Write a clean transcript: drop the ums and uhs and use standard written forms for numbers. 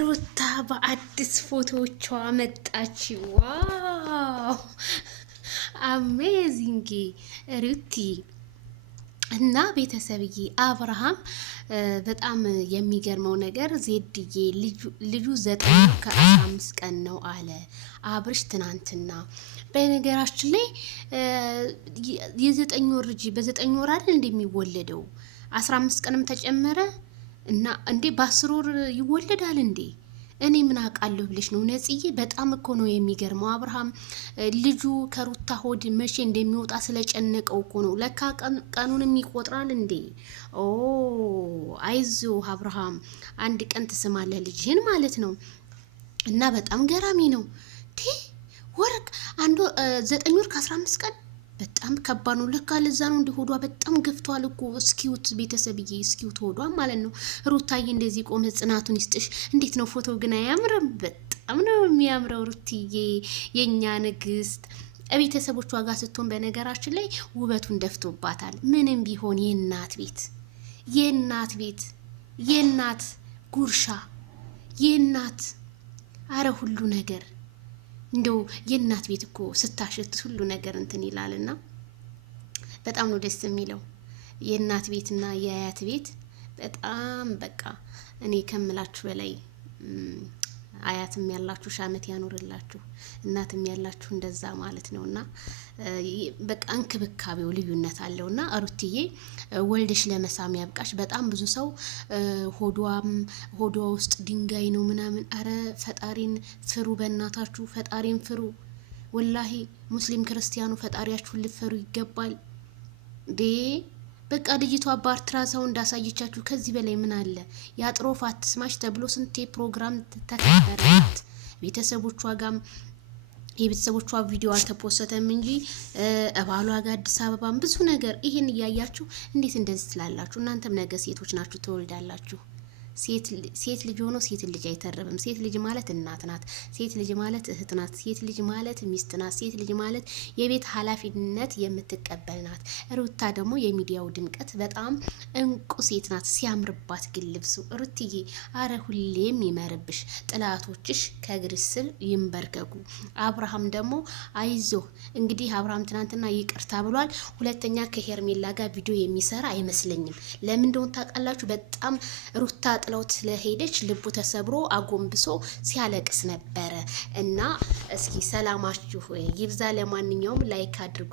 ሩታ በአዲስ ፎቶዎቿ መጣች። ዋው አሜዚንግ ሩቲ እና ቤተሰብዬ አብርሃም በጣም የሚገርመው ነገር ዜድዬ ልጁ 9 ከ15 ቀን ነው አለ አብርሽ ትናንትና። በነገራችን ላይ የ9 ወር ልጅ በ9 ወር አይደል እንደሚወለደው 15 ቀንም ተጨመረ እና እንዴ በ10 ወር ይወለዳል እንዴ? እኔ ምን አውቃለሁ ብለሽ ነው ነጽዬ? በጣም እኮ ነው የሚገርመው። አብርሃም ልጁ ከሩታ ሆድ መቼ እንደሚወጣ ስለጨነቀው እኮ ነው። ለካ ቀኑንም ይቆጥራል እንዴ? ኦ አይዞ አብርሃም፣ አንድ ቀን ትስማለህ ልጅህን ማለት ነው። እና በጣም ገራሚ ነው። ወርቅ 9 ወር ከ15 ቀን በጣም ከባድ ነው። ለካ ለዛ ነው እንደ ሆዷ በጣም ገፍቷል እኮ። እስኪውት ቤተሰብዬ፣ እስኪውት ሆዷ ማለት ነው። ሩታዬ እንደዚህ ቆመ፣ ጽናቱን ይስጥሽ። እንዴት ነው ፎቶ ግን አያምርም? በጣም ነው የሚያምረው ሩትዬ፣ የኛ ንግስት። ቤተሰቦቿ ጋር ስትሆን በነገራችን ላይ ውበቱን ደፍቶባታል። ምንም ቢሆን የእናት ቤት የእናት ቤት የእናት ጉርሻ የእናት አረ ሁሉ ነገር እንደው የእናት ቤት እኮ ስታሸት ሁሉ ነገር እንትን ይላልና በጣም ነው ደስ የሚለው። የእናት ቤትና የአያት ቤት በጣም በቃ እኔ ከምላችሁ በላይ አያትም ያላችሁ ሺህ ዓመት ያኖርላችሁ፣ እናትም ያላችሁ እንደዛ ማለት ነውና በቃ እንክብካቤው ልዩነት አለውና ሩትዬ ወልደሽ ለመሳም ያብቃሽ። በጣም ብዙ ሰው ሆዷ ውስጥ ድንጋይ ነው ምናምን። አረ ፈጣሪን ፍሩ፣ በእናታችሁ ፈጣሪን ፍሩ። ወላሂ ሙስሊም ክርስቲያኑ ፈጣሪያችሁን ልፈሩ ይገባል። በቃ ልጅቷ በአልትራሳውንድ እንዳሳየቻችሁ ከዚህ በላይ ምን አለ? የአጥሮፍ አትስማሽ ተብሎ ስንቴ ፕሮግራም ተከበረላት። ቤተሰቦቿ ጋም የቤተሰቦቿ ቪዲዮ አልተፖሰተም እንጂ እባሏ ጋር አዲስ አበባም ብዙ ነገር። ይሄን እያያችሁ እንዴት እንደዚህ ትላላችሁ? እናንተም ነገ ሴቶች ናችሁ፣ ትወልዳላችሁ። ሴት ልጅ ሆኖ ሴት ልጅ አይተርብም። ሴት ልጅ ማለት እናት ናት። ሴት ልጅ ማለት እህት ናት። ሴት ልጅ ማለት ሚስት ናት። ሴት ልጅ ማለት የቤት ኃላፊነት የምትቀበል ናት። ሩታ ደግሞ የሚዲያው ድምቀት በጣም እንቁ ሴት ናት። ሲያምርባት ግን ልብሱ። ሩትዬ አረ ሁሌም ይመርብሽ፣ ጥላቶችሽ ከእግርሽ ስር ይንበርከኩ። አብርሃም ደግሞ አይዞ። እንግዲህ አብርሃም ትናንትና ይቅርታ ብሏል። ሁለተኛ ከሄርሜላ ጋር ቪዲዮ የሚሰራ አይመስለኝም። ለምን እንደሆነ ታውቃላችሁ? በጣም ሩታ ጥለውት ስለሄደች ልቡ ተሰብሮ አጎንብሶ ሲያለቅስ ነበረ። እና እስኪ ሰላማችሁ ይብዛ። ለማንኛውም ላይክ አድርጉ።